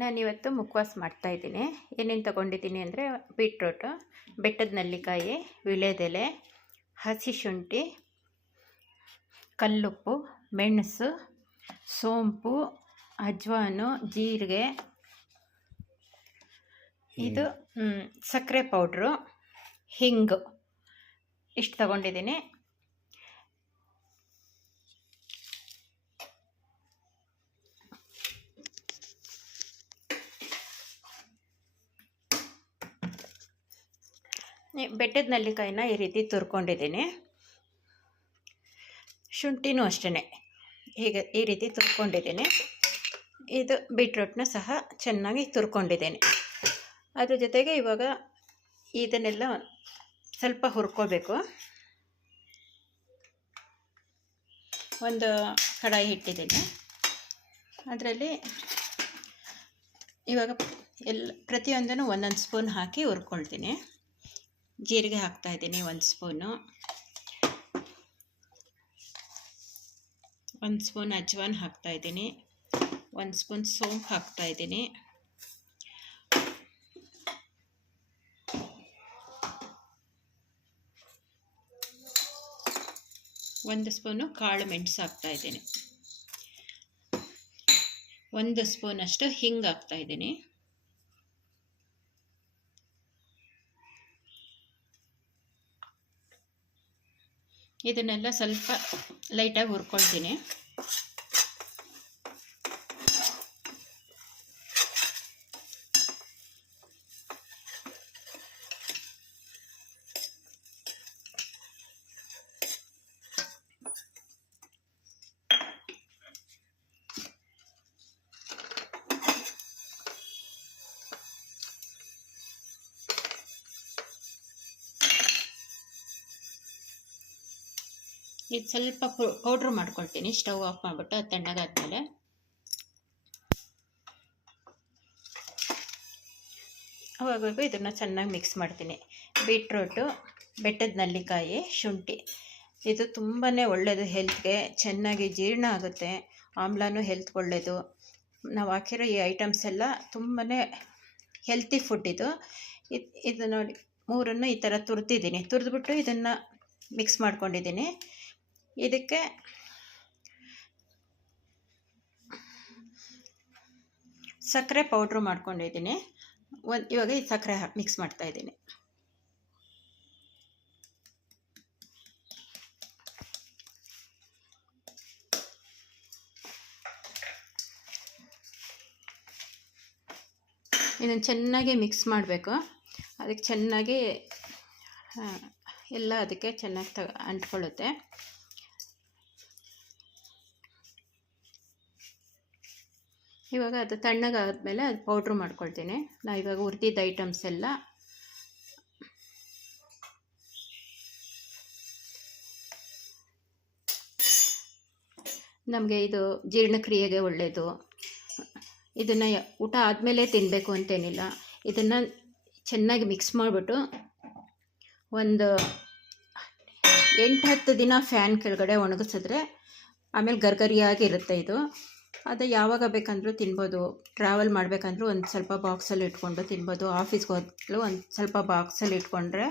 ನಾನಿವತ್ತು ಮುಖವಾಸ ಮಾಡ್ತಾಯಿದ್ದೀನಿ. ಏನೇನು ತೊಗೊಂಡಿದ್ದೀನಿ ಅಂದರೆ ಬೀಟ್ರೂಟು, ಬೆಟ್ಟದ ನೆಲ್ಲಿಕಾಯಿ, ವೀಳ್ಯದೆಲೆ, ಹಸಿ ಶುಂಠಿ, ಕಲ್ಲುಪ್ಪು, ಮೆಣಸು, ಸೋಂಪು, ಅಜ್ವಾನು, ಜೀರಿಗೆ, ಇದು ಸಕ್ಕರೆ ಪೌಡ್ರು, ಹಿಂಗು ಇಷ್ಟು ತಗೊಂಡಿದ್ದೀನಿ. ಬೆಟ್ಟದ ನೆಲ್ಲಿಕಾಯಿನ ಈ ರೀತಿ ತುರ್ಕೊಂಡಿದ್ದೀನಿ. ಶುಂಠಿನೂ ಅಷ್ಟೇ ಹೀಗೆ ಈ ರೀತಿ ತುರ್ಕೊಂಡಿದ್ದೀನಿ. ಇದು ಬೀಟ್ರೂಟ್ನ ಸಹ ಚೆನ್ನಾಗಿ ತುರ್ಕೊಂಡಿದ್ದೀನಿ. ಅದ್ರ ಜೊತೆಗೆ ಇವಾಗ ಇದನ್ನೆಲ್ಲ ಸ್ವಲ್ಪ ಹುರ್ಕೋಬೇಕು. ಒಂದು ಕಡಾಯಿ ಇಟ್ಟಿದ್ದೀನಿ. ಅದರಲ್ಲಿ ಇವಾಗ ಪ್ರತಿಯೊಂದನ್ನು ಒಂದೊಂದು ಸ್ಪೂನ್ ಹಾಕಿ ಹುರ್ಕೊಳ್ತೀನಿ. ಜೀರಿಗೆ ಹಾಕ್ತಾಯಿದ್ದೀನಿ 1 ಸ್ಪೂನು, 1 ಸ್ಪೂನ್ ಅಜ್ವಾನ್ ಹಾಕ್ತಾಯಿದ್ದೀನಿ, 1 ಸ್ಪೂನ್ ಸೋಂಪು ಹಾಕ್ತಾಯಿದ್ದೀನಿ, 1 ಸ್ಪೂನು ಕಾಳು ಮೆಣಸು ಹಾಕ್ತಾಯಿದ್ದೀನಿ, 1 ಸ್ಪೂನಷ್ಟು ಹಿಂಗೆ ಹಾಕ್ತಾಯಿದ್ದೀನಿ. ಇದನ್ನೆಲ್ಲ ಸ್ವಲ್ಪ ಲೈಟಾಗಿ ಹುರ್ಕೊಳ್ತೀನಿ. ಇದು ಸ್ವಲ್ಪ ಪೌಡ್ರ್ ಮಾಡ್ಕೊಳ್ತೀನಿ. ಸ್ಟವ್ ಆಫ್ ಮಾಡಿಬಿಟ್ಟು ಅದು ತಣ್ಣಗಾದ್ಮೇಲೆ ಅವಾಗವರೆಗೂ ಇದನ್ನು ಚೆನ್ನಾಗಿ ಮಿಕ್ಸ್ ಮಾಡ್ತೀನಿ. ಬೀಟ್ರೂಟು, ಬೆಟ್ಟದ ನೆಲ್ಲಿಕಾಯಿ, ಶುಂಠಿ ಇದು ತುಂಬಾ ಒಳ್ಳೆಯದು ಹೆಲ್ತ್ಗೆ. ಚೆನ್ನಾಗಿ ಜೀರ್ಣ ಆಗುತ್ತೆ. ಆಮ್ಲನೂ ಹೆಲ್ತ್ಗೆ ಒಳ್ಳೆಯದು. ನಾವು ಹಾಕಿರೋ ಈ ಐಟಮ್ಸ್ ಎಲ್ಲ ತುಂಬಾ ಹೆಲ್ತಿ ಫುಡ್ ಇದು. ಇದು ನೋಡಿ ಮೂರನ್ನು ಈ ಥರ ತುರಿದಿದ್ದೀನಿ. ತುರಿದ್ಬಿಟ್ಟು ಇದನ್ನು ಮಿಕ್ಸ್ ಮಾಡ್ಕೊಂಡಿದ್ದೀನಿ. ಇದಕ್ಕೆ ಸಕ್ಕರೆ ಪೌಡ್ರು ಮಾಡ್ಕೊಂಡಿದ್ದೀನಿ. ಇವಾಗ ಈ ಸಕ್ಕರೆ ಮಿಕ್ಸ್ ಮಾಡ್ತಾಯಿದ್ದೀನಿ. ಇದನ್ನು ಚೆನ್ನಾಗಿ ಮಿಕ್ಸ್ ಮಾಡಬೇಕು. ಅದಕ್ಕೆ ಚೆನ್ನಾಗಿ ಎಲ್ಲ ಅದಕ್ಕೆ ಚೆನ್ನಾಗಿ ಅಂಟ್ಕೊಳ್ಳುತ್ತೆ. ಇವಾಗ ಅದು ತಣ್ಣಗಾದ್ಮೇಲೆ ಅದು ಪೌಡ್ರು ಮಾಡ್ಕೊಳ್ತೀನಿ. ನಾನು ಇವಾಗ ಹುರಿದಿದ್ದ ಐಟಮ್ಸ್ ಎಲ್ಲ ನಮಗೆ ಇದು ಜೀರ್ಣಕ್ರಿಯೆಗೆ ಒಳ್ಳೆಯದು. ಇದನ್ನು ಊಟ ಆದಮೇಲೆ ತಿನ್ನಬೇಕು ಅಂತೇನಿಲ್ಲ. ಇದನ್ನು ಚೆನ್ನಾಗಿ ಮಿಕ್ಸ್ ಮಾಡಿಬಿಟ್ಟು ಒಂದು 8-10 ದಿನ ಫ್ಯಾನ್ ಕೆಳಗಡೆ ಒಣಗಿಸಿದ್ರೆ ಆಮೇಲೆ ಗರ್ಗರಿಯಾಗಿರುತ್ತೆ ಇದು. ಅದು ಯಾವಾಗ ಬೇಕಂದ್ರೂ ತಿನ್ಬೋದು. ಟ್ರಾವೆಲ್ ಮಾಡಬೇಕಂದ್ರೂ ಒಂದು ಸ್ವಲ್ಪ ಬಾಕ್ಸಲ್ಲಿ ಇಟ್ಕೊಂಡು ತಿನ್ಬೋದು. ಆಫೀಸ್ಗೆ ಹೋಗಲು ಒಂದು ಸ್ವಲ್ಪ ಬಾಕ್ಸಲ್ಲಿ ಇಟ್ಕೊಂಡ್ರೆ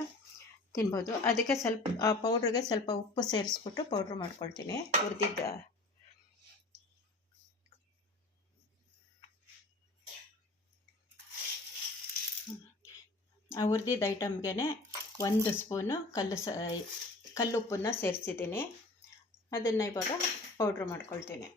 ತಿನ್ಬೋದು. ಅದಕ್ಕೆ ಸ್ವಲ್ಪ ಆ ಪೌಡ್ರಿಗೆ ಸ್ವಲ್ಪ ಉಪ್ಪು ಸೇರಿಸ್ಬಿಟ್ಟು ಪೌಡ್ರ್ ಮಾಡ್ಕೊಳ್ತೀನಿ. ಹುರಿದಿದ್ದ ಆ ಹುರಿದಿದ್ದ ಐಟಮ್ಗೆ 1 ಸ್ಪೂನು ಕಲ್ಲುಪ್ಪನ್ನು ಸೇರಿಸಿದ್ದೀನಿ. ಅದನ್ನು ಇವಾಗ ಪೌಡ್ರ್ ಮಾಡ್ಕೊಳ್ತೀನಿ.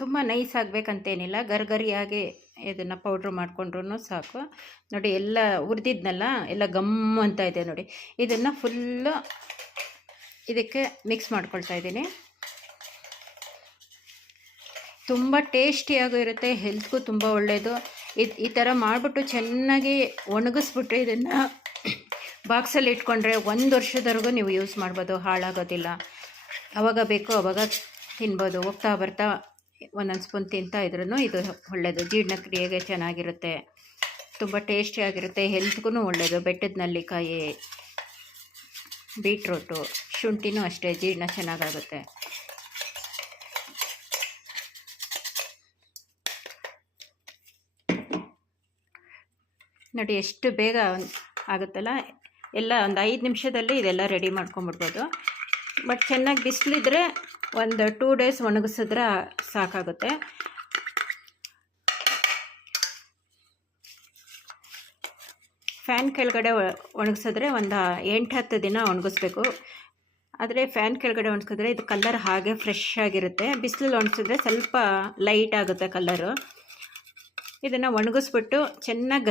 ತುಂಬ ನೈಸ್ ಆಗಬೇಕಂತೇನಿಲ್ಲ, ಗರಿಗರಿಯಾಗಿ ಇದನ್ನು ಪೌಡ್ರ್ ಮಾಡಿಕೊಂಡ್ರೂ ಸಾಕು. ನೋಡಿ ಎಲ್ಲ ಹುರಿದಿದ್ನಲ್ಲ, ಎಲ್ಲ ಗಮ್ ಅಂತ ಇದೆ ನೋಡಿ. ಇದನ್ನು ಫುಲ್ಲು ಇದಕ್ಕೆ ಮಿಕ್ಸ್ ಮಾಡ್ಕೊಳ್ತಾ ಇದ್ದೀನಿ. ತುಂಬ ಟೇಸ್ಟಿಯಾಗೂ ಇರುತ್ತೆ, ಹೆಲ್ತ್ಗೂ ತುಂಬ ಒಳ್ಳೆಯದು. ಈ ಥರ ಮಾಡಿಬಿಟ್ಟು ಚೆನ್ನಾಗಿ ಒಣಗಿಸ್ಬಿಟ್ಟು ಇದನ್ನು ಬಾಕ್ಸಲ್ಲಿ ಇಟ್ಕೊಂಡ್ರೆ 1 ವರ್ಷದವರೆಗೂ ನೀವು ಯೂಸ್ ಮಾಡ್ಬೋದು, ಹಾಳಾಗೋದಿಲ್ಲ. ಆವಾಗ ಬೇಕು ಆವಾಗ ತಿನ್ಬೋದು. ಹೋಗ್ತಾ ಬರ್ತಾ ಒಂದೊಂದು ಸ್ಪೂನ್ ತಿಂತಾ ಇದ್ರೂ ಇದು ಒಳ್ಳೆಯದು. ಜೀರ್ಣಕ್ರಿಯೆಗೆ ಚೆನ್ನಾಗಿರುತ್ತೆ, ತುಂಬ ಟೇಸ್ಟಿಯಾಗಿರುತ್ತೆ, ಹೆಲ್ತ್ಗೂ ಒಳ್ಳೆಯದು. ಬೆಟ್ಟದ ನೆಲ್ಲಿಕಾಯಿ, ಬೀಟ್ರೋಟು, ಶುಂಠಿನೂ ಅಷ್ಟೇ, ಜೀರ್ಣ ಚೆನ್ನಾಗಾಗುತ್ತೆ. ನೋಡಿ ಎಷ್ಟು ಬೇಗ ಆಗುತ್ತಲ್ಲ, ಎಲ್ಲ ಒಂದು 5 ನಿಮಿಷದಲ್ಲಿ ಇದೆಲ್ಲ ರೆಡಿ ಮಾಡ್ಕೊಂಬಿಡ್ಬೋದು. ಬಟ್ ಚೆನ್ನಾಗಿ ಬಿಸಿಲಿದ್ರೆ ಒಂದು 2 ಡೇಸ್ ಒಣಗಿಸಿದ್ರೆ ಸಾಕಾಗುತ್ತೆ. ಫ್ಯಾನ್ ಕೆಳಗಡೆ ಒಣಗಿಸಿದ್ರೆ ಒಂದು 8-10 ದಿನ ಒಣಗಿಸ್ಬೇಕು. ಆದರೆ ಫ್ಯಾನ್ ಕೆಳಗಡೆ ಒಣಗಿಸಿದ್ರೆ ಇದು ಕಲರ್ ಹಾಗೆ ಫ್ರೆಶ್ ಆಗಿರುತ್ತೆ. ಬಿಸಿಲಲ್ಲಿ ಒಣಗಿಸಿದ್ರೆ ಸ್ವಲ್ಪ ಲೈಟ್ ಆಗುತ್ತೆ ಕಲರು. ಇದನ್ನು ಒಣಗಿಸ್ಬಿಟ್ಟು ಚೆನ್ನಾಗಿ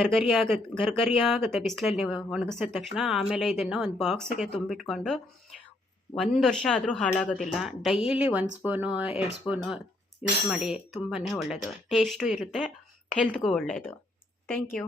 ಗರ್ಗರಿಯಾಗುತ್ತೆ ಬಿಸಿಲಲ್ಲಿ ನೀವು ಒಣಗಿಸಿದ ತಕ್ಷಣ. ಆಮೇಲೆ ಇದನ್ನು ಒಂದು ಬಾಕ್ಸಿಗೆ ತುಂಬಿಟ್ಕೊಂಡು 1 ವರ್ಷ ಆದರೂ ಹಾಳಾಗೋದಿಲ್ಲ. ಡೈಲಿ 1 ಸ್ಪೂನು 2 ಸ್ಪೂನು ಯೂಸ್ ಮಾಡಿ, ತುಂಬಾ ಒಳ್ಳೆಯದು. ಟೇಸ್ಟು ಇರುತ್ತೆ, ಹೆಲ್ತ್ಗೂ ಒಳ್ಳೆಯದು. Thank you.